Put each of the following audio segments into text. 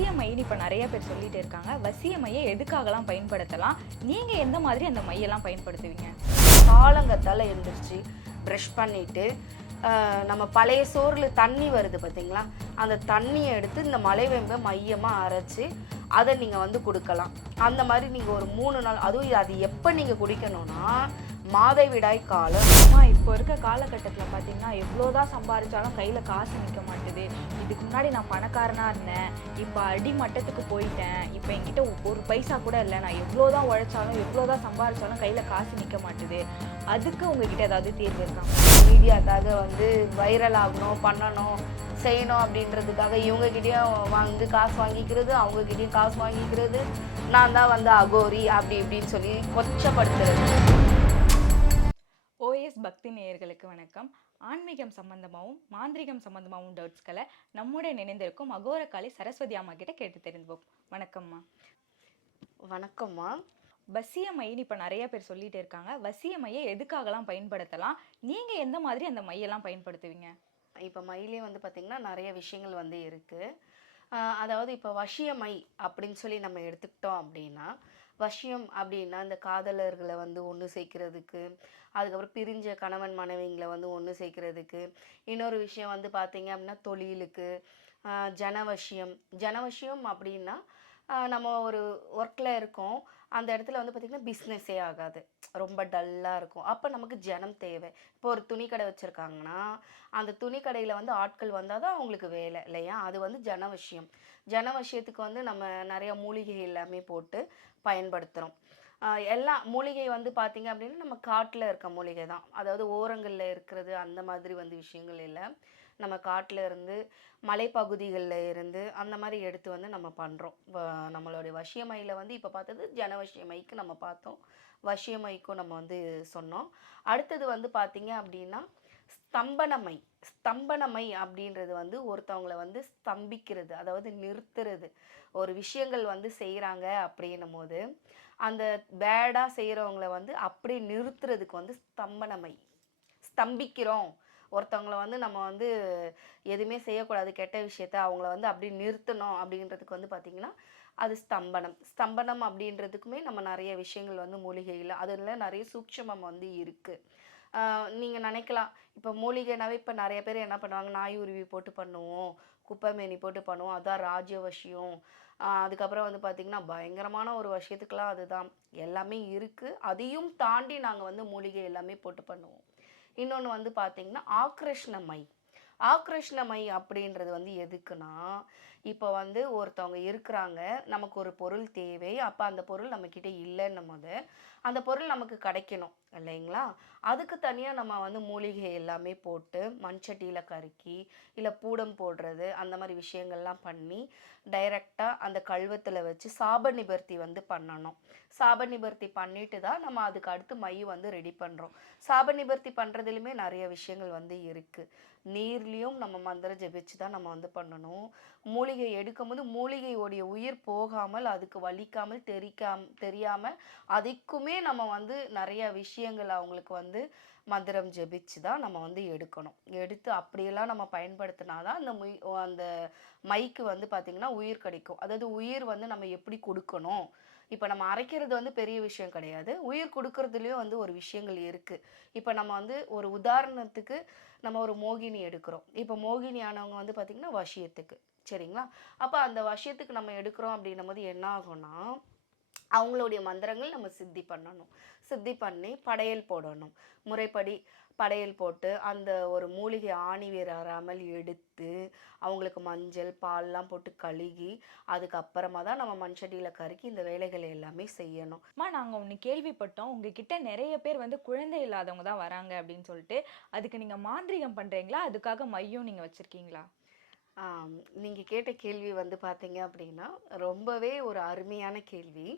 வசிய மைன்னு இப்போ நிறைய பேர் சொல்லிட்டு இருக்காங்க. வசிய மையை எதுக்காகலாம் பயன்படுத்தலாம்? நீங்க எந்த மாதிரி அந்த மையெல்லாம் பயன்படுத்துவீங்க? காலங்கத்தால் எழுந்திரிச்சு ப்ரஷ் பண்ணிவிட்டு நம்ம பழைய சோறில் தண்ணி வருது பார்த்தீங்களா, அந்த தண்ணியை எடுத்து இந்த மலைவேம்பை மையமாக அரைச்சி அதை நீங்கள் வந்து கொடுக்கலாம். அந்த மாதிரி நீங்கள் ஒரு 3 நாள், அதுவும் அது எப்போ நீங்கள் குடிக்கணும்னா மாதவிடாய் காலம். இப்போ இருக்க காலகட்டத்தில் பார்த்தீங்கன்னா எவ்வளோதான் சம்பாதிச்சாலும் கையில் காசு நிற்க மாட்டுது. இதுக்கு முன்னாடி நான் பணக்காரனாக இருந்தேன், இப்போ அடிமட்டத்துக்கு போயிட்டேன், இப்போ என்கிட்ட ஒரு பைசா கூட இல்லை, நான் எவ்வளோதான் உழைச்சாலும் எவ்வளோதான் சம்பாதிச்சாலும் கையில் காசு நிற்க மாட்டுது. அதுக்கு உங்ககிட்ட ஏதாவது தீர்வு இருக்காங்க? மீடியாக்காக வந்து வைரல் ஆகணும், பண்ணணும், செய்யணும் அப்படின்றதுக்காக இவங்ககிட்டயும் வந்து காசு வாங்கிக்கிறது, அவங்ககிட்டயும் காசு வாங்கிக்கிறது, நான் தான் வந்து அகோரி அப்படி இப்படின்னு சொல்லி கொச்சப்படுத்துறது. ஓஎஸ் பக்தி நேயர்களுக்கு வணக்கம். ஆன்மீகம் சம்பந்தமாகவும் மாந்திரிகம் சம்பந்தமாகவும் டவுட்ஸ்களை நம்முடைய நினைந்திருக்கும் அகோரகாளி சரஸ்வதி அம்மா கிட்ட கேட்டு தெரிந்துப்போம். வணக்கம்மா. வணக்கம்மா. வசிய மைன்னு இப்போ நிறைய பேர் சொல்லிட்டு இருக்காங்க. வசிய மையை எதுக்காகலாம் பயன்படுத்தலாம்? நீங்க எந்த மாதிரி அந்த மையெல்லாம் பயன்படுத்துவீங்க? இப்போ மயிலே வந்து பார்த்திங்கன்னா நிறைய விஷயங்கள் வந்து இருக்குது. அதாவது இப்போ வசியமை அப்படின்னு சொல்லி நம்ம எடுத்துக்கிட்டோம் அப்படின்னா, வசியம் அப்படின்னா இந்த காதலர்களை வந்து ஒன்று சேர்க்கிறதுக்கு, அதுக்கப்புறம் பிரிஞ்ச கணவன் மனைவிங்களை வந்து ஒன்று சேர்க்கிறதுக்கு, இன்னொரு விஷயம் வந்து பார்த்திங்க அப்படின்னா தொழிலுக்கு, ஜனவசியம். ஜனவசியம் அப்படின்னா நம்ம ஒரு ஒர்க்கில் இருக்கோம், அந்த இடத்துல வந்து பார்த்திங்கன்னா பிஸ்னஸே ஆகாது, ரொம்ப டல்லாக இருக்கும். அப்போ நமக்கு ஜனம் தேவை. இப்போ ஒரு துணி கடை வச்சுருக்காங்கன்னா அந்த துணி கடையில் வந்து ஆட்கள் வந்தால் தான் அவங்களுக்கு வேலை இல்லையா? அது வந்து ஜனவசியம். ஜனவசியத்துக்கு வந்து நம்ம நிறைய மூலிகை எல்லாமே போட்டு பயன்படுத்துகிறோம். எல்லா மூலிகை வந்து பார்த்திங்க அப்படின்னா நம்ம காட்டில் இருக்க மூலிகை தான், அதாவது ஓரங்களில் இருக்கிறது அந்த மாதிரி வந்து விஷயங்கள் இல்லை. நம்ம காட்டில் இருந்து மலைப்பகுதிகளில் இருந்து அந்த மாதிரி எடுத்து வந்து நம்ம பண்ணுறோம். நம்மளுடைய வசியமையில் வந்து இப்போ பார்த்தது ஜனவசியமைக்கு நம்ம பார்த்தோம், வசியமைக்கும் நம்ம வந்து சொன்னோம். அடுத்தது வந்து பார்த்திங்க அப்படின்னா ஸ்தம்பனமை. ஸ்தம்பனமை அப்படின்றது வந்து ஒருத்தவங்களை வந்து ஸ்தம்பிக்கிறது, அதாவது நிறுத்துறது. ஒரு விஷயங்கள் வந்து செய்கிறாங்க அப்படின்னும் போது அந்த பேடாக செய்கிறவங்கள வந்து அப்படி நிறுத்துறதுக்கு வந்து ஸ்தம்பனமை. ஸ்தம்பிக்கிறோம், ஒருத்தவங்கள வந்து நம்ம வந்து எதுவுமே செய்யக்கூடாது, கெட்ட விஷயத்த அவங்கள வந்து அப்படி நிறுத்தணும் அப்படின்றதுக்கு வந்து பார்த்திங்கன்னா அது ஸ்தம்பனம். ஸ்தம்பனம் அப்படின்றதுக்குமே நம்ம நிறைய விஷயங்கள் வந்து மூலிகையில் அதில் நிறைய சூட்சமம் வந்து இருக்குது. நீங்கள் நினைக்கலாம் இப்போ மூலிகைனாவே இப்போ நிறைய பேர் என்ன பண்ணுவாங்க, நாய் உருவி போட்டு பண்ணுவோம், குப்பை மேனி போட்டு பண்ணுவோம், அதான் ராஜ்யவசியம். அதுக்கப்புறம் வந்து பார்த்திங்கன்னா பயங்கரமான ஒரு விஷயத்துக்கெலாம் அதுதான் எல்லாமே இருக்குது. அதையும் தாண்டி நாங்கள் வந்து மூலிகை எல்லாமே போட்டு பண்ணுவோம். இன்னொன்று வந்து பார்த்திங்கன்னா ஆக்ரஷ்ணமை. ஆக்ரஷ்ணமை அப்படின்றது வந்து எதுக்குன்னா, இப்போ வந்து ஒருத்தவங்க இருக்கிறாங்க, நமக்கு ஒரு பொருள் தேவை, அப்போ அந்த பொருள் நம்மக்கிட்ட இல்லைன்னும் போது அந்த பொருள் நமக்கு கிடைக்கணும் இல்லைங்களா? அதுக்கு தனியாக நம்ம வந்து மூலிகை எல்லாமே போட்டு மண்சட்டியில் கருக்கி இல்லை பூடம் போடுறது அந்த மாதிரி விஷயங்கள்லாம் பண்ணி டைரெக்டாக அந்த கல்வத்தில் வச்சு சாப நிவர்த்தி வந்து பண்ணணும். சாப நிவர்த்தி பண்ணிட்டு தான் நம்ம அதுக்கு அடுத்து மை வந்து ரெடி பண்ணுறோம். சாப நிவர்த்தி பண்ணுறதுலையுமே நிறைய விஷயங்கள் வந்து இருக்குது. நீர்லேயும் நம்ம மந்திரம் ஜெபிச்சு தான் நம்ம வந்து பண்ணணும். மூலிகை எடுக்கும்போது மூலிகையோடைய உயிர் போகாமல், அதுக்கு வலிக்காமல் தெரியாமல் அதுக்குமே நம்ம வந்து நிறைய விஷயங்கள் அவங்களுக்கு வந்து மந்திரம் ஜெபிச்சு தான் நம்ம வந்து எடுக்கணும். எடுத்து அப்படியெல்லாம் நம்ம பயன்படுத்தினா தான் அந்த மைக்கு வந்து பார்த்திங்கன்னா உயிர் கிடைக்கும். அதாவது உயிர் வந்து நம்ம எப்படி கொடுக்கணும், இப்போ நம்ம அரைக்கிறது வந்து பெரிய விஷயம் கிடையாது, உயிர் கொடுக்கறதுலேயும் வந்து ஒரு விஷயங்கள் இருக்குது. இப்போ நம்ம வந்து ஒரு உதாரணத்துக்கு நம்ம ஒரு மோகினி எடுக்கிறோம். இப்போ மோகினி ஆனவங்க வந்து பார்த்திங்கன்னா வசியத்துக்கு, சரிங்களா? அப்போ அந்த வசியத்துக்கு நம்ம எடுக்கிறோம் அப்படின்னும் போது என்ன ஆகும்னா அவங்களுடைய மந்திரங்கள் நம்ம சித்தி பண்ணணும். சித்தி பண்ணி படையல் போடணும். முறைப்படி படையல் போட்டு அந்த ஒரு மூலிகை ஆணி வேர் வராமல் எடுத்து அவங்களுக்கு மஞ்சள் பால்லாம் போட்டு கழுகி அதுக்கப்புறமா தான் நம்ம மண்சட்டியில் கருக்கி இந்த வேலைகளை எல்லாமே செய்யணும். நாங்கள் ஒன்று கேள்விப்பட்டோம், உங்ககிட்ட நிறைய பேர் வந்து குழந்தை இல்லாதவங்க தான் வராங்க அப்படின்னு சொல்லிட்டு. அதுக்கு நீங்கள் மாந்திரிகம் பண்ணுறீங்களா? அதுக்காக மையம் நீங்கள் வச்சுருக்கீங்களா? நீங்கள் கேட்ட கேள்வி வந்து பார்த்தீங்க அப்படின்னா ரொம்பவே ஒரு அருமையான கேள்வி.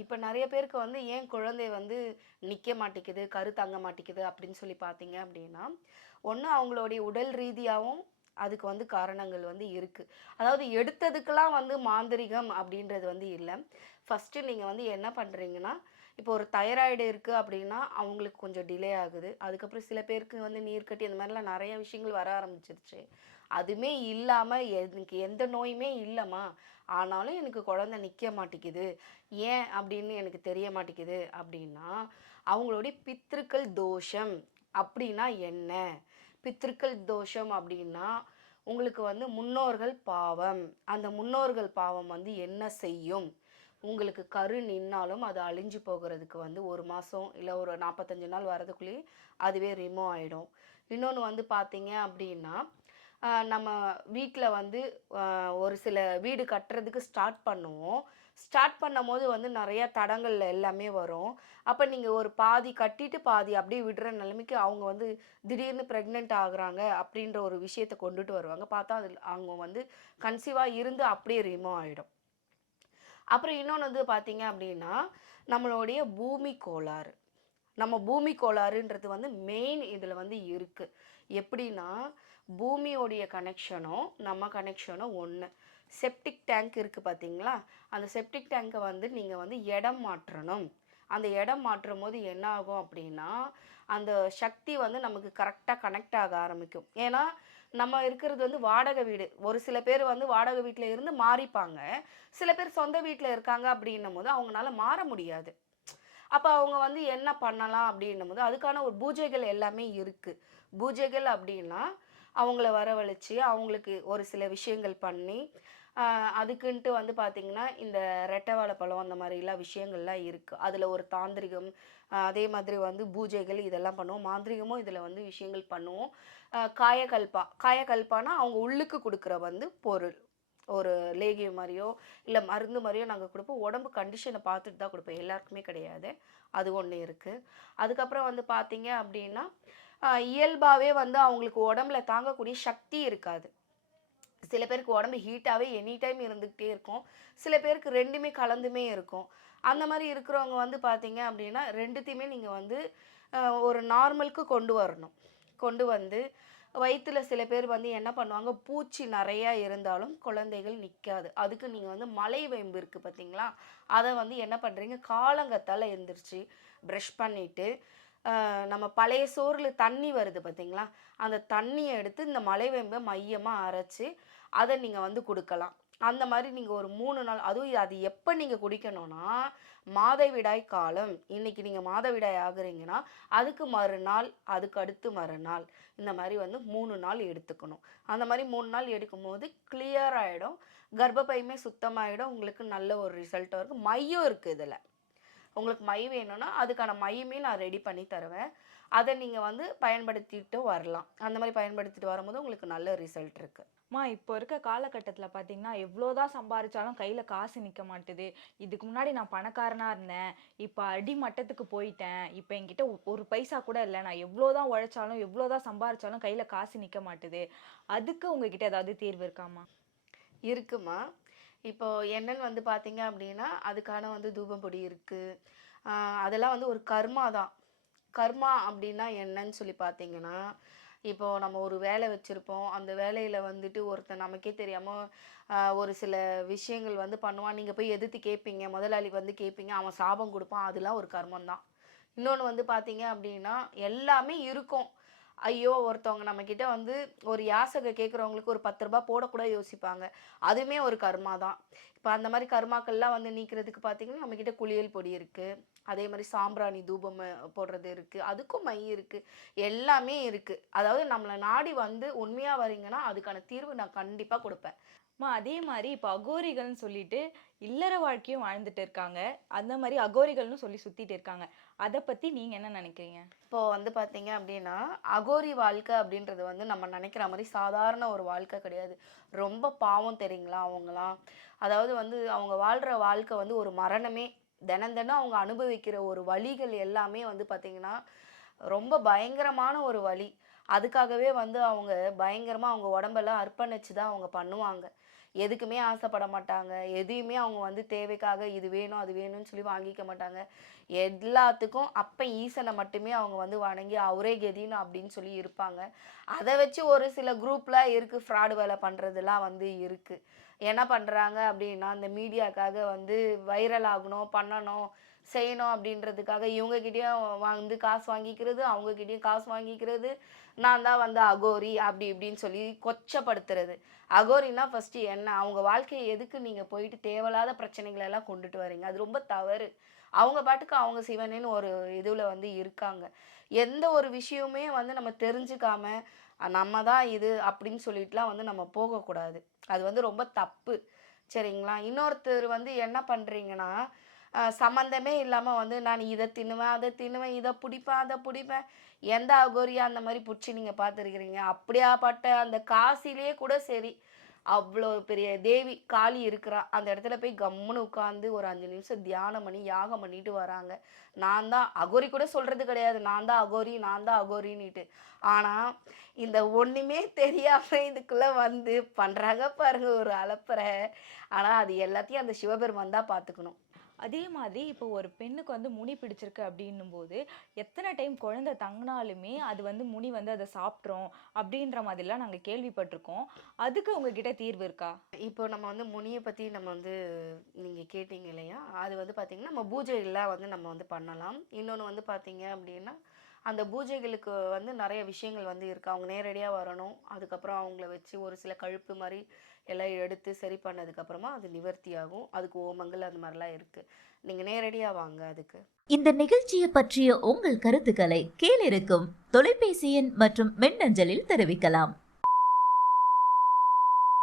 இப்போ நிறைய பேருக்கு வந்து ஏன் குழந்தை வந்து நிற்க மாட்டேங்குது, கரு தங்க மாட்டேங்குது அப்படின்னு சொல்லி பார்த்தீங்க அப்படின்னா, ஒன்று அவங்களுடைய உடல் ரீதியாகவும் அதுக்கு வந்து காரணங்கள் வந்து இருக்குது. அதாவது எடுத்ததுக்கெல்லாம் வந்து மாந்திரிகம் அப்படின்றது வந்து இல்லை. ஃபஸ்ட்டு நீங்கள் வந்து என்ன பண்ணுறீங்கன்னா, இப்போ ஒரு தைராய்டு இருக்குது அப்படின்னா அவங்களுக்கு கொஞ்சம் டிலே ஆகுது. அதுக்கப்புறம் சில பேருக்கு வந்து நீர் கட்டி அந்த மாதிரிலாம் நிறைய விஷயங்கள் வர ஆரம்பிச்சிருச்சு. அதுவுமே இல்லாமல் எனக்கு எந்த நோயுமே இல்லைம்மா, ஆனாலும் எனக்கு குழந்தை நிற்க மாட்டேங்குது, ஏன் அப்படின்னு எனக்கு தெரிய மாட்டேங்குது அப்படின்னா, அவங்களுடைய பித்ருக்கள் தோஷம் அப்படின்னா என்ன? பித்ருக்கள் தோஷம் அப்படின்னா, உங்களுக்கு வந்து முன்னோர்கள் பாவம். அந்த முன்னோர்கள் பாவம் வந்து என்ன செய்யும்? உங்களுக்கு கரு நின்னாலும் அது அழிஞ்சு போகுறதுக்கு வந்து 1 மாசம் இல்ல ஒரு 45 நாள் வரதுக்குள்ளேயே அதுவே ரிமூவ் ஆயிடும். இன்னொன்னு வந்து பார்த்தீங்க அப்படின்னா, நம்ம வீட்ல வந்து ஒரு சில வீடு கட்டுறதுக்கு ஸ்டார்ட் பண்ணுவோம். ஸ்டார்ட் பண்ணும்போது வந்து நெறைய தடங்கல் எல்லாமே வரும். அப்ப நீங்க ஒரு பாதி கட்டிட்டு பாதி அப்படியே விடுற நிலைமைக்கு அவங்க வந்து திடீர்னு பிரெக்னன்ட் ஆகுறாங்க அப்படின்ற ஒரு விஷயத்த கொண்டுட்டு வருவாங்க. பார்த்தா அதில அவங்க வந்து கன்சீவா இருந்து அப்படியே ரிமூவ் ஆயிடும். அப்புறம் இன்னொன்னு வந்து பார்த்தீங்க அப்படின்னா, நம்மளுடைய பூமி கோளாறு. நம்ம பூமி கோளாறுன்றது வந்து மெயின் இதில வந்து இருக்கு. எப்படின்னா, பூமியோடைய கனெக்ஷனும், நம்ம கனெக்ஷனும் ஒண்ணு. செப்டிக் டேங்க் இருக்கு பார்த்தீங்களா? அந்த செப்டிக் டேங்க்க வந்து நீங்க வந்து இடம் மாற்றணும். அந்த இடம் மாற்றும்போது என்ன ஆகும் அப்படின்னா, அந்த சக்தி வந்து நமக்கு கரெக்ட்டா கனெக்ட் ஆக ஆரம்பிக்கும். ஏன்னா, நம்ம இருக்கிறது வந்து வாடகை வீடு. ஒரு சில பேர் வந்து வாடகை வீட்ல இருந்து மாறிப்பாங்க. சில பேர் சொந்த வீட்ல இருக்காங்க அப்படின்னும்போது, அவங்கனால மாற முடியாது. அப்ப அவங்க வந்து என்ன பண்ணலாம் அப்படின்னும்போது, அதுக்கான ஒரு பூஜைகள் எல்லாமே இருக்கு. பூஜைகள் அப்படின்னா, அவங்கள வரவழைச்சு, அவங்களுக்கு ஒரு சில விஷயங்கள் பண்ணி, அ அதுக்குன்ட்டு வந்து பார்த்தீங்கன்னா, இந்த ரெட்டை வாழைப்பழம் அந்த மாரிலாம் விஷயங்கள்லாம் இருக்கு. அதுல ஒரு தாந்திரிகம், அதே மாதிரி வந்து பூஜைகள் இதெல்லாம் பண்ணுவோம். மாந்திரீகமும் இதுல வந்து விஷயங்கள் பண்ணுவோம். காயகல்பா காயகல்பான்னா அவங்க உள்ளுக்கு குடுக்குற வந்து பொருள். ஒரு லேகியம் மாரியோ, இல்ல மருந்து மாரியோ நாங்க குடுப்போம். உடம்பு கண்டிஷன பார்த்துட்டு தான் குடுப்போம். எல்லாருக்குமே கிடையாது. அது ஒண்ணு இருக்கு. அதுக்கப்புறம் வந்து பார்த்தீங்க அப்டின்னா, இயல்பாவே வந்து அவங்களுக்கு உடம்புல தாங்கக்கூடிய சக்தி இருக்காது. சில பேருக்கு உடம்பு ஹீட்டாவே எனி டைம் இருந்துகிட்டே இருக்கும். சில பேருக்கு 2மே கலந்துமே இருக்கும். அந்த மாரி இருக்கிறவங்க வந்து பார்த்தீங்க அப்டின்னா, 2த்தையுமே நீங்க வந்து ஒரு நார்மலுக்கு கொண்டு வரணும். கொண்டு வந்து வயித்துல சில பேர் வந்து என்ன பண்ணுவாங்க, பூச்சி நெறையா இருந்தாலும் குழந்தைகள் நிக்காது. அதுக்கு நீங்க வந்து மலைவேம்பு இருக்கு பார்த்தீங்களா? அத வந்து என்ன பண்றீங்க, காலங்காத்தால எந்திரிச்சு பிரஷ் பண்ணிட்டு, நம்ம பழைய சோறுல தண்ணி வருது பார்த்தீங்களா? அந்த தண்ணிய எடுத்து இந்த மலைவேம்ப மையமா அரைச்சு, அத நீங்க வந்து குடுக்கலாம். அந்த மாரி நீங்க ஒரு 3 நாள் அதுவும் அது எப்ப நீங்க குடிக்கணும்னா, மாதவிடாய் காலம். இன்னைக்கு நீங்க மாதவிடாய் ஆகுறீங்கன்னா, அதுக்கு மறுநாள், அதுக்கு அடுத்து மறுநாள், இந்த மாரி வந்து 3 நாள் எடுத்துக்கணும். அந்த மாரி 3 நாள் எடுக்கும்போது கிளியர் ஆயிடும். கர்ப்பப்பையுமே சுத்தமாயிடும். உங்களுக்கு நல்ல ஒரு ரிசல்ட் வரும். மையம் இருக்கு இதுல. உங்களுக்கு மை வேணும்னா, அதுக்கான மையுமே நான் ரெடி பண்ணி தருவேன். அத நீங்க வந்து பயன்படுத்திட்டு வரலாம். அந்த மாரி பயன்படுத்திட்டு வரும்போது உங்களுக்கு நல்ல ரிசல்ட் இருக்கு. இப்போ இருக்க காலகட்டத்துல பார்த்தீங்கன்னா, எவ்வளோதான் சம்பாரிச்சாலும் கையில காசு நிக்க மாட்டுது. இதுக்கு முன்னாடி நான் பணக்காரனா இருந்தேன். இப்ப அடிமட்டத்துக்கு போயிட்டேன். இப்ப என்கிட்ட ஒரு பைசா கூட இல்ல. நான் எவ்வளோதான் உழைச்சாலும், எவ்வளோதான் சம்பாரிச்சாலும் கையில காசு நிக்க மாட்டுது. அதுக்கு உங்ககிட்ட ஏதாவது தீர்வு இருக்காம்மா? இருக்குமா. இப்போ என்னன்னு வந்து பார்த்தீங்க அப்டின்னா, அதுக்கான வந்து தூபம் பொடி இருக்கு. அ அதெல்லாம் வந்து ஒரு கர்மா தான். கர்மா அப்டின்னா என்னன்னு சொல்லி பார்த்தீங்கன்னா, இப்போ நம்ம ஒரு வேலை வச்சிருப்போம். அந்த வேலையில வந்துட்டு ஒருத்தன் நமக்கே தெரியாம ஒரு சில விஷயங்கள் வந்து பண்ணுவான். நீங்க போய் எதிர்த்து கேட்பீங்க. முதலாளி வந்து கேட்பீங்க. அவன் சாபம் குடுப்பான். அதெல்லாம் ஒரு கர்மம் தான். இன்னொன்னு வந்து பார்த்தீங்க அப்டின்னா, எல்லாமே இருக்கும். ஐயோ! ஒருத்தவங்க நம்மகிட்ட வந்து ஒரு யாசகம் கேட்குறவங்களுக்கு ஒரு ரூ. 10 போடக்கூட யோசிப்பாங்க. அதுவுமே ஒரு கர்மா தான். இப்ப அந்த மாரி கர்மாக்கள்லாம் வந்து நீக்கிறதுக்கு பார்த்தீங்கன்னா, நம்மகிட்ட குளியல் பொடி இருக்கு. அதே மாரி சாம்பிராணி தூபம் போடுறது இருக்கு. அதுக்கும் மை இருக்கு. எல்லாமே இருக்கு. அதாவது நம்மள நாடி வந்து உண்மையா வரீங்கன்னா, அதுக்கான தீர்வு நான் கண்டிப்பா குடுப்பேன். அதே மாரி இப்ப அகோரிகள்னு சொல்லிட்டு இல்லற வாழ்க்கையும் வாழ்ந்துட்டு இருக்காங்க. அந்த மாரி அகோரிகள்னு சொல்லி சுத்திட்டு இருக்காங்க. அத பத்தி நீங்க என்ன நினைக்கிறீங்க? இப்போ வந்து பார்த்தீங்க அப்டின்னா, அகோரி வாழ்க்கை அப்டின்றது வந்து நம்ம நெனைக்கிற மாரி சாதாரண ஒரு வாழ்க்கை கிடையாது. ரொம்ப பாவம் தெரியுங்களா அவங்கலாம். அதாவது வந்து அவங்க வாழ்ற வாழ்க்கை வந்து ஒரு மரணமே. தினம் தினம் அவங்க அனுபவிக்கிற ஒரு வலிகள் எல்லாமே வந்து பார்த்தீங்கன்னா, ரொம்ப பயங்கரமான ஒரு வலி. அதுக்காகவே வந்து அவங்க பயங்கரமா அவங்க உடம்பெல்லாம் அர்ப்பணிச்சு தான் அவங்க பண்ணுவாங்க. எதுக்குமே ஆசைப்பட மாட்டாங்க. எதையுமே அவங்க வந்து தேவைக்காக இது வேணும், அது வேணும்னு சொல்லி வாங்கிக்க மாட்டாங்க. எல்லாத்துக்கும் அப்பன் ஈசன மட்டுமே அவங்க வந்து வணங்கி அவரே கெதின்னு அப்படின்னு சொல்லி இருப்பாங்க. அத வச்சு ஒரு சில குரூப்லாம் இருக்கு. ஃப்ராட் வேல பண்றதெல்லாம் வந்து இருக்கு. என்ன பண்ணுறாங்க அப்படின்னா, அந்த மீடியாக்காக வந்து வைரல் ஆகணும், பண்ணணும், செய்யணும் அப்படின்றதுக்காக இவங்ககிட்டயும் வந்து காசு வாங்கிக்கிறது, அவங்ககிட்டயும் காசு வாங்கிக்கிறது. நான் தான் வந்து அகோரி அப்படி இப்படின்னு சொல்லி கொச்சப்படுத்துறது. அகோரின்னா ஃபர்ஸ்ட்டு என்ன? அவங்க வாழ்க்கைய எதுக்கு நீங்க போயிட்டு தேவையில்லாத பிரச்சனைகள எல்லாம் கொண்டுட்டு வரீங்க? அது ரொம்ப தவறு. அவங்க பாட்டுக்கு அவங்க சிவனேன்னு ஒரு இதுல வந்து இருக்காங்க. எந்த ஒரு விஷயமுமே வந்து நம்ம தெரிஞ்சுக்காம, நம்ம தான் இது அப்படின்னு சொல்லிட்டுலாம் வந்து நம்ம போகக்கூடாது. அது வந்து ரொம்ப தப்பு. சரிங்களா? இன்னொருத்தர் வந்து என்ன பண்றீங்கன்னா, சம்மந்தமே இல்லாம வந்து நான் இத தின்னுவேன், அத தின்னுவேன், இத புடிப்பேன், அத புடிப்பேன். எந்த அகோரியா அந்த மாரி புடிச்சு நீங்க பார்த்துருக்கிறீங்க? அப்படியாப்பட்ட அந்த காசிலேயே கூட சரி, அவ்ளோ பெரிய தேவி காளி இருக்கிறா. அந்த இடத்துல போய் கம்முனு உட்கார்ந்து ஒரு 5 நிமிஷம் தியானம் பண்ணி, யாகம் பண்ணிட்டு வராங்க. நான் தான் அகோரி கூட சொல்றது கிடையாது. நான் தான் அகோரி, நான் தான் அகோரின்னுட்டு. ஆனா, இந்த ஒண்ணுமே தெரியாம இதுக்குள்ள வந்து பண்றாங்க பாருங்க ஒரு அலப்பற. ஆனா, அது எல்லாத்தையும் அந்த சிவபெருமான் தான் பார்த்துக்கணும். அதே மாதிரி இப்போ ஒரு பெண்ணுக்கு வந்து முனி பிடிச்சிருக்கு அப்படின்னும்போது, எத்தன டைம் குழந்தை தங்குனாலுமே, அது வந்து முனி வந்து அத சாப்ட்ரும் அப்படின்ற மாதிரிலாம் நாங்க கேள்விப்பட்டுருக்கோம். அதுக்கு உங்ககிட்ட தீர்வு இருக்கா? இப்போ நம்ம வந்து முனிய பத்தி நம்ம வந்து நீங்க கேட்டீங்க இல்லையா? அது வந்து பார்த்தீங்கன்னா, நம்ம பூஜைகள்லாம் வந்து நம்ம வந்து பண்ணலாம். இன்னொன்னு வந்து பார்த்தீங்க அப்டின்னா, அந்த பூஜைகளுக்கு வந்து நெறைய விஷயங்கள் வந்து இருக்கு. அவங்க நேரடியா வரணும். அதுக்கப்புறம் அவங்கள வச்சு ஒரு சில கழுப்பு மாரி எல்லாம் எடுத்து சரி பண்ணதுக்கப்புறமா அது நிவர்த்தி ஆகும். அதுக்கு ஹோமங்கள் அது மாரிலாம் இருக்கு. நீங்க நேரடியா வாங்க அதுக்கு. இந்த நிகழ்ச்சியை பற்றிய உங்கள் கருத்துக்களை கீழிருக்கும் தொலைபேசி எண் மற்றும் மின்னஞ்சலில் தெரிவிக்கலாம்.